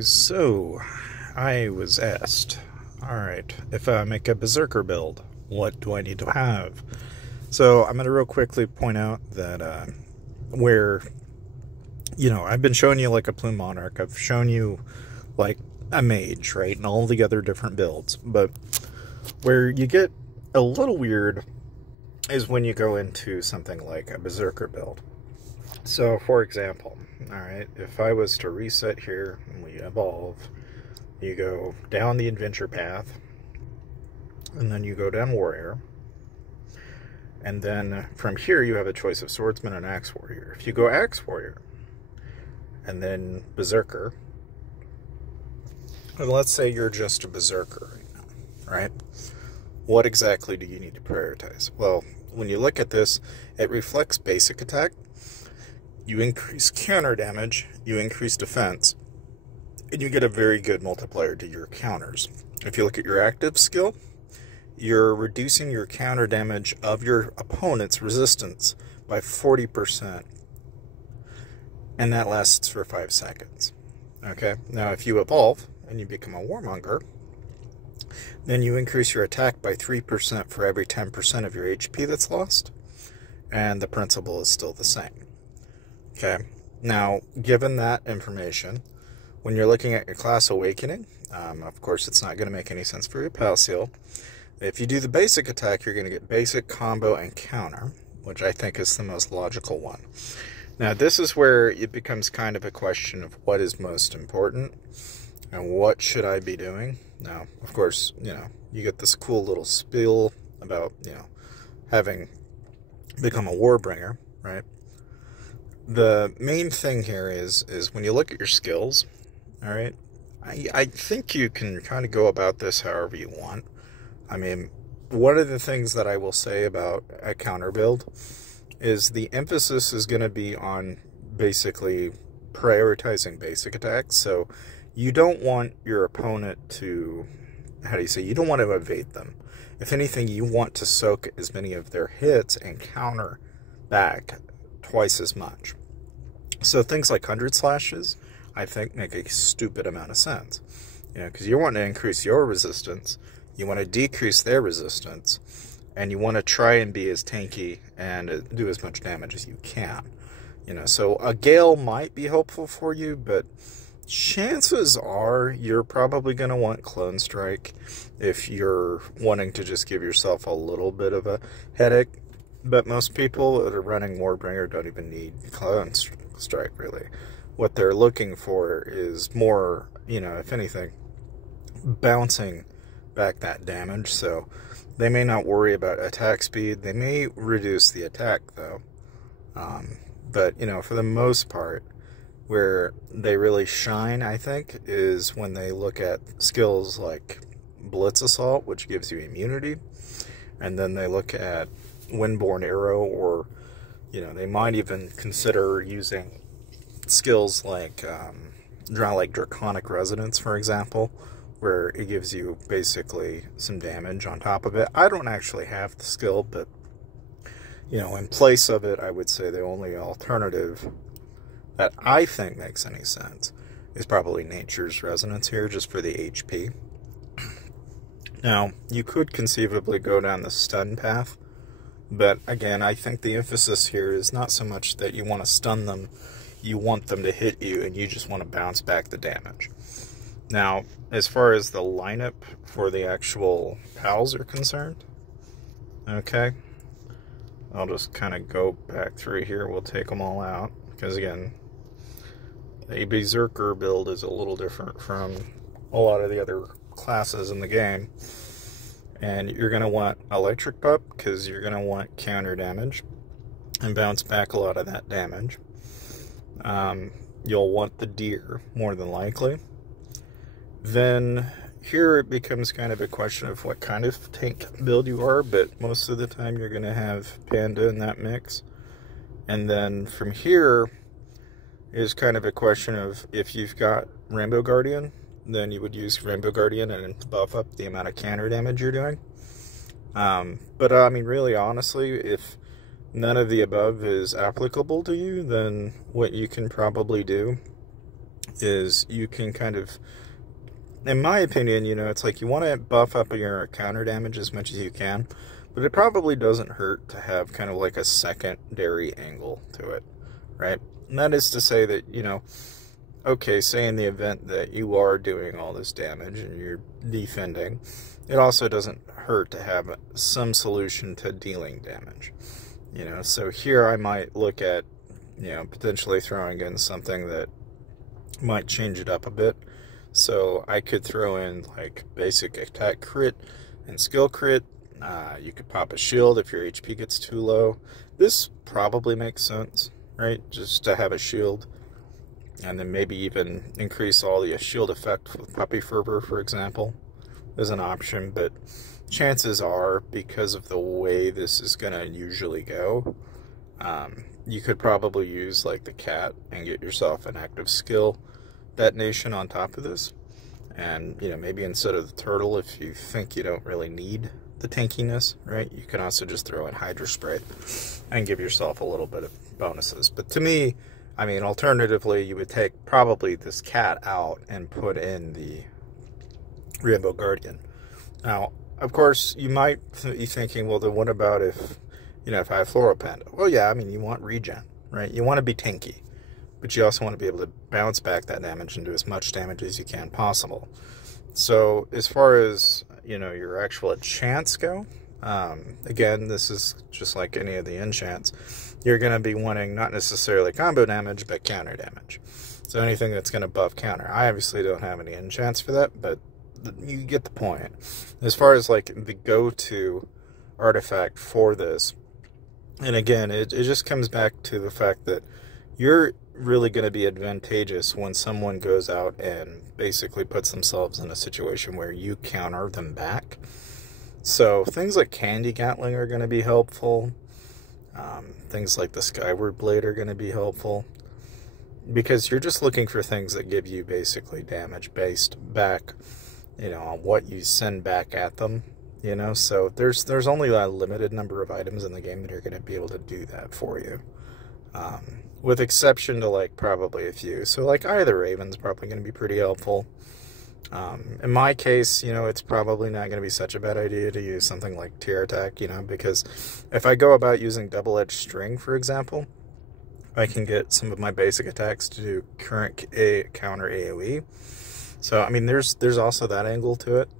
So, I was asked, alright, if I make a Berserker build, what do I need to have? So, I'm going to real quickly point out that, I've been showing you like a Plume Monarch, I've shown you like a Mage, right, and all the other different builds, but where you get a little weird is when you go into something like a Berserker build. So, for example, alright, if I was to reset here and we evolve, you go down the adventure path, and then you go down warrior, and then from here you have a choice of swordsman and axe warrior. If you go axe warrior, and then berserker, and let's say you're just a berserker right now, right? What exactly do you need to prioritize? Well, when you look at this, it reflects basic attack. You increase counter damage, you increase defense, and you get a very good multiplier to your counters. If you look at your active skill, you're reducing your counter damage of your opponent's resistance by 40%, and that lasts for 5 seconds. Okay, now if you evolve and you become a warmonger, then you increase your attack by 3% for every 10% of your HP that's lost, and the principle is still the same. Okay, now, given that information, when you're looking at your class awakening, of course it's not going to make any sense for your pal seal. If you do the basic attack, you're going to get basic, combo, and counter, which I think is the most logical one. Now, this is where it becomes kind of a question of what is most important, and what should I be doing. Now, of course, you get this cool little spiel about, having become a warbringer, right? The main thing here is when you look at your skills, all right, I think you can kind of go about this however you want. I mean, one of the things that I will say about a counter build is the emphasis is going to be on basically prioritizing basic attacks. So you don't want your opponent to, you don't want to evade them. If anything, you want to soak as many of their hits and counter back twice as much. So things like 100 slashes, I think, make a stupid amount of sense. Because you want to increase your resistance, you want to decrease their resistance, and you want to try and be as tanky and do as much damage as you can. So a Gale might be helpful for you, but chances are you're probably going to want Clone Strike if you're wanting to just give yourself a little bit of a headache. But most people that are running Warbringer don't even need Clone Strike, really. What they're looking for is more, if anything, bouncing back that damage. So they may not worry about attack speed. They may reduce the attack, though. But, for the most part, where they really shine, I think, is when they look at skills like Blitz Assault, which gives you immunity. And then they look at Windborne Arrow, or they might even consider using skills like Draconic Resonance, for example, where it gives you basically some damage on top of it. I don't actually have the skill, but in place of it, I would say the only alternative that I think makes any sense is probably Nature's Resonance here, just for the HP. Now, you could conceivably go down the stun path, but again, I think the emphasis here is not so much that you want to stun them, you want them to hit you, and you just want to bounce back the damage. Now, as far as the lineup for the actual pals are concerned, okay, I'll just kind of go back through here, we'll take them all out, because again, a Berserker build is a little different from a lot of the other classes in the game. And you're going to want Electric Pup, because you're going to want counter damage and bounce back a lot of that damage. You'll want the Deer, more than likely. Then here it becomes kind of a question of what kind of tank build you are, but most of the time you're going to have Panda in that mix. And then from here is kind of a question of if you've got Rainbow Guardian, then you would use Rainbow Guardian and buff up the amount of counter damage you're doing. But I mean, really, honestly, if none of the above is applicable to you, then what you can probably do is you can kind of, in my opinion, you know, it's like you want to buff up your counter damage as much as you can, but it probably doesn't hurt to have kind of like a secondary angle to it, right? And that is to say that, you know, okay, say in the event that you are doing all this damage and you're defending, it also doesn't hurt to have some solution to dealing damage. You know, so here I might look at, you know, potentially throwing in something that might change it up a bit. So I could throw in like basic attack crit and skill crit. You could pop a shield if your HP gets too low. This probably makes sense, right? Just to have a shield. And then maybe even increase all the shield effect with Puppy Fervor, for example, as an option. But chances are, because of the way this is going to usually go, you could probably use like the cat and get yourself an active skill detonation on top of this. And, you know, maybe instead of the turtle, if you think you don't really need the tankiness, right, you can also just throw in Hydra Spray and give yourself a little bit of bonuses. But to me, I mean, alternatively, you would take probably this cat out and put in the Rainbow Guardian. Now, of course, you might be thinking, well, then what about if, you know, if I have Floral Panda? Well, yeah, I mean, you want regen, right? You want to be tanky, but you also want to be able to bounce back that damage and do as much damage as you can possible. So, as far as, you know, your actual enchants go, again, this is just like any of the enchants. You're going to be wanting not necessarily combo damage, but counter damage. So anything that's going to buff counter. I obviously don't have any enchants for that, but you get the point. As far as like the go-to artifact for this, and again, it just comes back to the fact that you're really going to be advantageous when someone goes out and basically puts themselves in a situation where you counter them back. So things like Candy Gatling are going to be helpful. Things like the Skyward Blade are going to be helpful. Because you're just looking for things that give you basically damage based back, you know, on what you send back at them. You know, so there's only a limited number of items in the game that are going to be able to do that for you. With exception to, like, probably a few. So, like, Eye of the Raven's probably going to be pretty helpful. In my case, you know, it's probably not going to be such a bad idea to use something like Tear Attack, you know, because if I go about using Double-Edged String, for example, I can get some of my basic attacks to do current counter AoE. So, I mean, there's also that angle to it.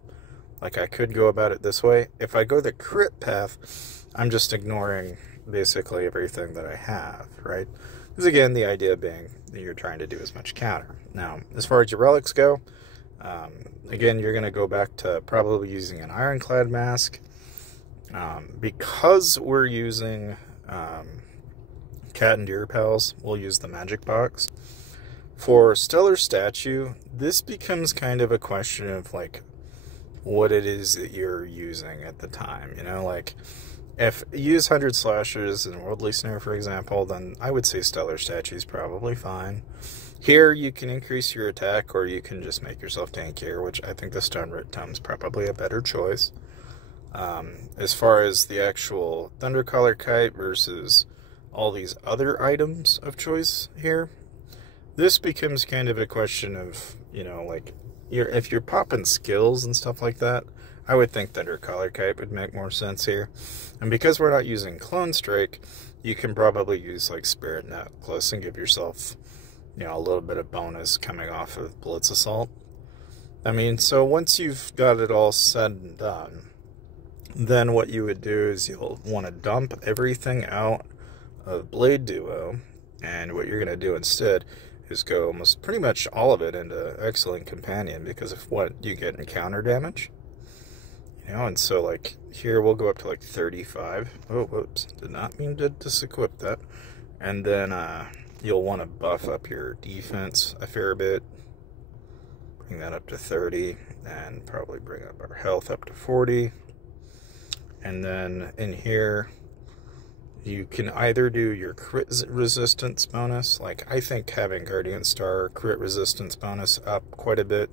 Like, I could go about it this way. If I go the crit path, I'm just ignoring basically everything that I have, right? Because, again, the idea being that you're trying to do as much counter. Now, as far as your relics go, again, you're going to go back to probably using an Ironclad Mask. Because we're using Cat and Deer Pals, we'll use the Magic Box. For Stellar Statue, this becomes kind of a question of, like, what it is that you're using at the time, you know, like, if you use 100 Slashes in Worldly Snare, for example, then I would say Stellar Statue is probably fine. Here, you can increase your attack, or you can just make yourself tankier, which I think the Stoneroot Tome is probably a better choice. As far as the actual Thundercaller Kite versus all these other items of choice here, this becomes kind of a question of, you know, like, if you're popping skills and stuff like that, I would think Thundercaller Kite would make more sense here. And because we're not using Clone Strike, you can probably use, like, Spirit Necklace and give yourself, you know, a little bit of bonus coming off of Blitz Assault. I mean, so once you've got it all said and done, then what you would do is you'll want to dump everything out of Blade Duo, and what you're going to do instead is go almost pretty much all of it into Excellent Companion because of what you get in counter damage. You know, and so, like, here we'll go up to, like, 35. Oh, whoops. Did not mean to disequip that. And then, you'll want to buff up your defense a fair bit. Bring that up to 30. And probably bring up our health up to 40. And then, in here, you can either do your crit resistance bonus. Like, I think having Guardian Star crit resistance bonus up quite a bit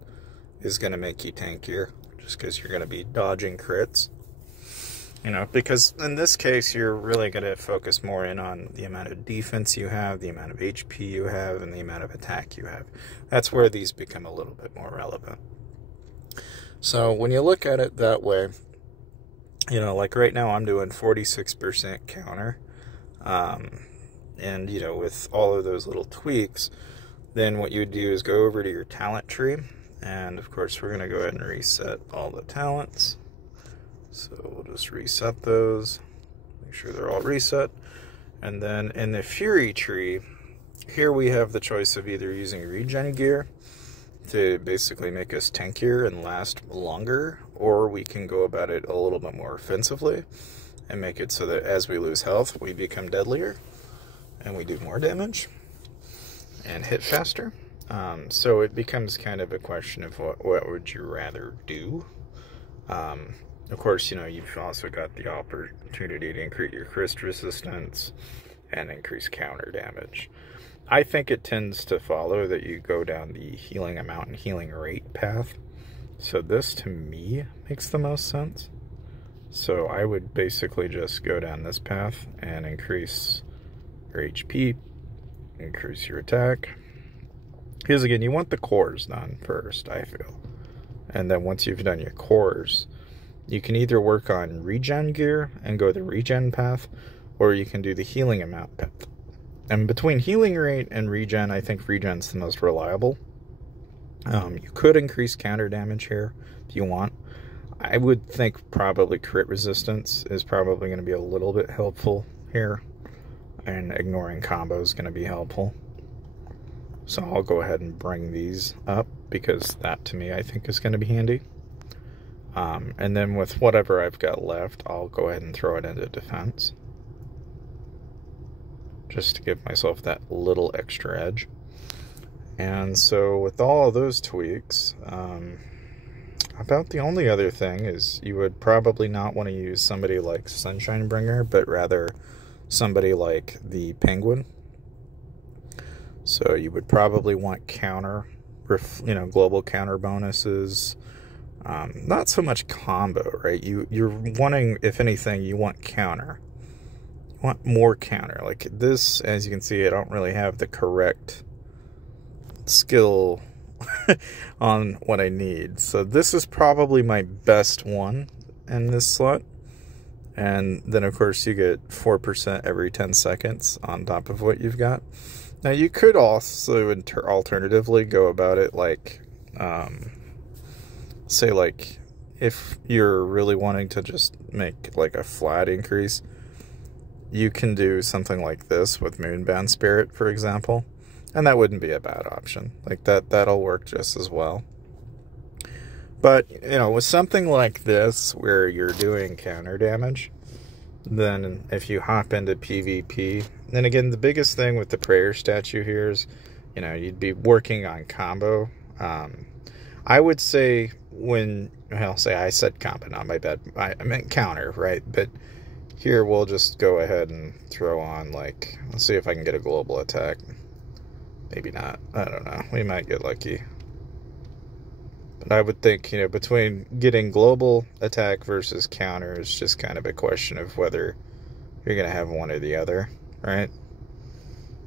is going to make you tankier, just because you're going to be dodging crits. You know, because in this case, you're really going to focus more in on the amount of defense you have, the amount of HP you have, and the amount of attack you have. That's where these become a little bit more relevant. So when you look at it that way, you know, like right now I'm doing 46% counter. And, you know, with all of those little tweaks, then what you would do is go over to your talent tree. And, of course, we're going to go ahead and reset all the talents. So we'll just reset those. Make sure they're all reset. And then in the Fury tree, here we have the choice of either using regen gear to basically make us tankier and last longer, or we can go about it a little bit more offensively and make it so that as we lose health, we become deadlier and we do more damage and hit faster. So it becomes kind of a question of what would you rather do. Of course, you know, you've also got the opportunity to increase your crit resistance and increase counter damage. I think it tends to follow that you go down the healing amount and healing rate path. So this, to me, makes the most sense. So I would basically just go down this path and increase your HP, increase your attack. Because again, you want the cores done first, I feel. And then once you've done your cores, you can either work on regen gear and go the regen path, or you can do the healing amount path. And between healing rate and regen, I think regen's the most reliable. You could increase counter damage here if you want. I would think probably crit resistance is probably going to be a little bit helpful here. And ignoring combo is going to be helpful. So I'll go ahead and bring these up, because that to me I think is going to be handy. And then with whatever I've got left, I'll go ahead and throw it into defense, just to give myself that little extra edge. And so with all of those tweaks, about the only other thing is you would probably not want to use somebody like Sunshine Bringer, but rather somebody like the Penguin. So you would probably want counter, you know, global counter bonuses. Not so much combo, right? You're wanting, if anything, you want counter. You want more counter. Like this, as you can see, I don't really have the correct skill on what I need. So this is probably my best one in this slot. And then, of course, you get 4% every 10 seconds on top of what you've got. Now, you could also alternatively go about it like, say, like, if you're really wanting to just make, like, a flat increase, you can do something like this with Moonbound Spirit, for example. And that wouldn't be a bad option. Like, that'll work just as well. But, you know, with something like this, where you're doing counter damage, then if you hop into PvP, then again, the biggest thing with the prayer statue here is, you know, you'd be working on combo. I would say I said combo, not my bad. I meant counter, right? But here we'll just go ahead and throw on, like, let's see if I can get a global attack. Maybe not. I don't know. We might get lucky. But I would think, you know, between getting global attack versus counter is just kind of a question of whether you're going to have one or the other, right?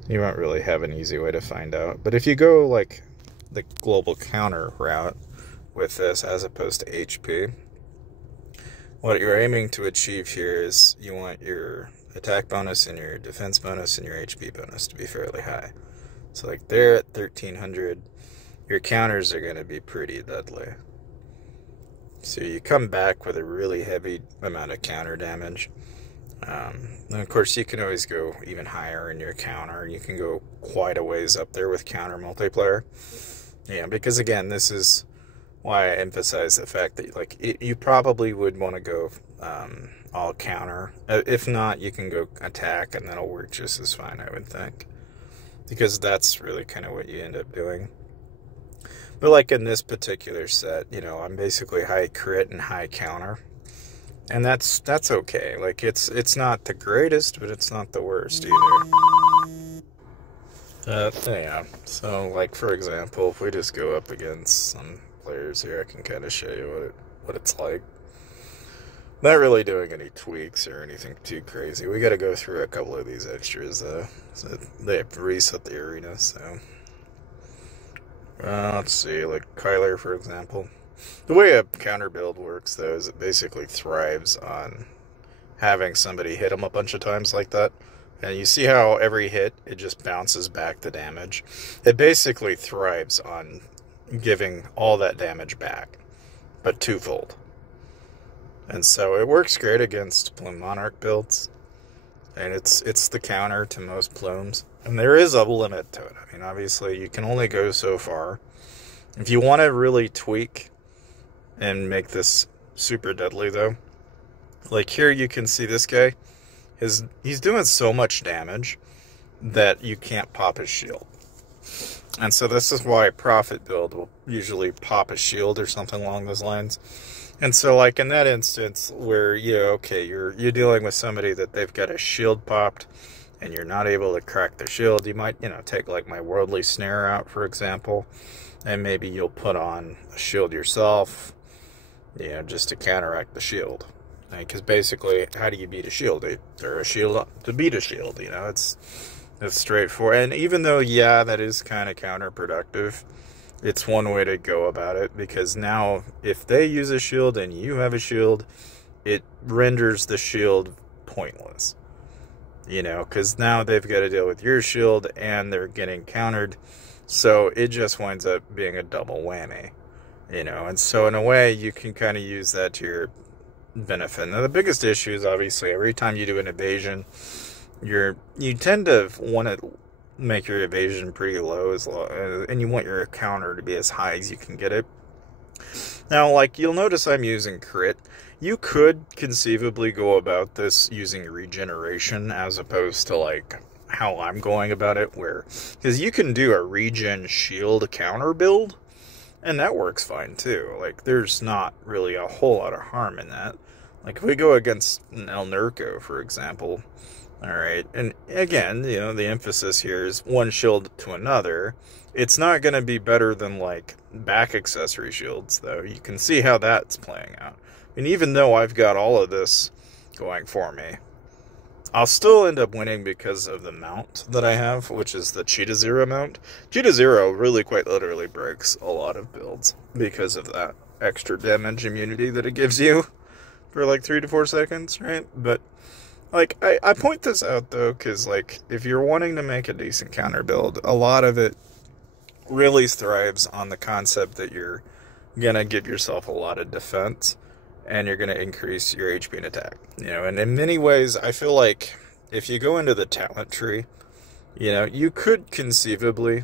You won't really have an easy way to find out. But if you go, like, the global counter route with this as opposed to HP, what you're aiming to achieve here is you want your attack bonus and your defense bonus and your HP bonus to be fairly high. So, like, they're at 1300. Your counters are going to be pretty deadly. So you come back with a really heavy amount of counter damage. And of course, you can always go even higher in your counter. You can go quite a ways up there with counter multiplayer. Yeah, because again, this is why I emphasize the fact that, like, you probably would want to go all counter. If not, you can go attack, and that'll work just as fine, I would think. Because that's really kind of what you end up doing. But like in this particular set, you know, I'm basically high crit and high counter. And that's okay. Like, it's not the greatest, but it's not the worst either. Yeah. So, like, for example, if we just go up against some players here, I can kind of show you what it's like. Not really doing any tweaks or anything too crazy. We got to go through a couple of these extras, though. So they have to reset the arena, so... let's see, like Kyler, for example. The way a counter build works, though, is it basically thrives on having somebody hit him a bunch of times like that. And you see how every hit, it just bounces back the damage. It basically thrives on giving all that damage back, but twofold. And so it works great against Plume Monarch builds. And it's the counter to most plumes. And there is a limit to it. I mean, obviously, you can only go so far. If you want to really tweak and make this super deadly, though, like here you can see this guy, he's doing so much damage that you can't pop his shield. And so this is why a Prophet build will usually pop a shield or something along those lines. And so, like, in that instance where, okay, you're dealing with somebody that they've got a shield popped and you're not able to crack the shield, you might, take, like, my Worldly Snare out, for example, and maybe you'll put on a shield yourself, just to counteract the shield. Because basically, how do you beat a shield? Or a shield to beat a shield, it's straightforward. And even though, that is kind of counterproductive, it's one way to go about it, because now if they use a shield and you have a shield, it renders the shield pointless. Because now they've got to deal with your shield and they're getting countered. So it just winds up being a double whammy. And so in a way, you can kind of use that to your benefit. Now, the biggest issue is obviously every time you do an evasion, you tend to want to make your evasion pretty low, and you want your counter to be as high as you can get it. Now, like, you'll notice I'm using crit. You could conceivably go about this using regeneration as opposed to, like, how I'm going about it, because you can do a regen shield counter build, and that works fine too. Like, there's not really a whole lot of harm in that. Like, if we go against an El Nurko, for example, alright, and again, the emphasis here is one shield to another. It's not going to be better than, like, back accessory shields, though. You can see how that's playing out. And even though I've got all of this going for me, I'll still end up winning because of the mount that I have, which is the Cheetah Zero mount. Cheetah Zero really quite literally breaks a lot of builds because of that extra damage immunity that it gives you for like 3 to 4 seconds, right? But, like, I point this out, though, because, like, if you're wanting to make a decent counter build, a lot of it really thrives on the concept that you're going to give yourself a lot of defense, and you're going to increase your HP and attack. And in many ways, I feel like if you go into the talent tree, you could conceivably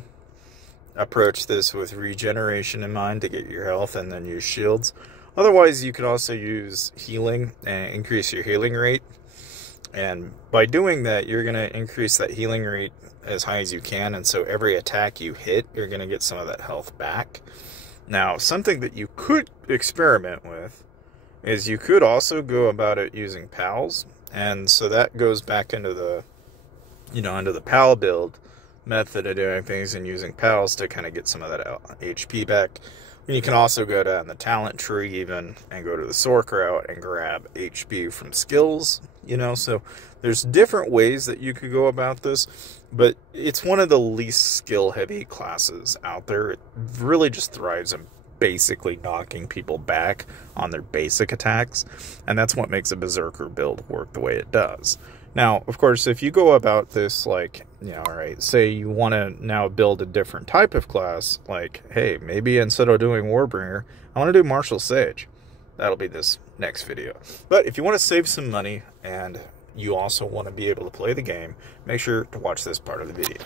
approach this with regeneration in mind to get your health and then use shields. Otherwise, you could also use healing and increase your healing rate. And by doing that, you're going to increase that healing rate as high as you can. And so every attack you hit, you're going to get some of that health back. Now, something that you could experiment with is you could also go about it using pals. And so that goes back into the, into the pal build method of doing things and using pals to kind of get some of that HP back. And you can also go down the talent tree even and go to the Sork route and grab HP from skills, So there's different ways that you could go about this, but it's one of the least skill-heavy classes out there. It really just thrives in basically knocking people back on their basic attacks, and that's what makes a Berserker build work the way it does. Now, of course, if you go about this, like, alright, say you want to now build a different type of class, like, hey, maybe instead of doing Warbringer, I want to do Martial Sage. That'll be this next video. But if you want to save some money, and you also want to be able to play the game, make sure to watch this part of the video.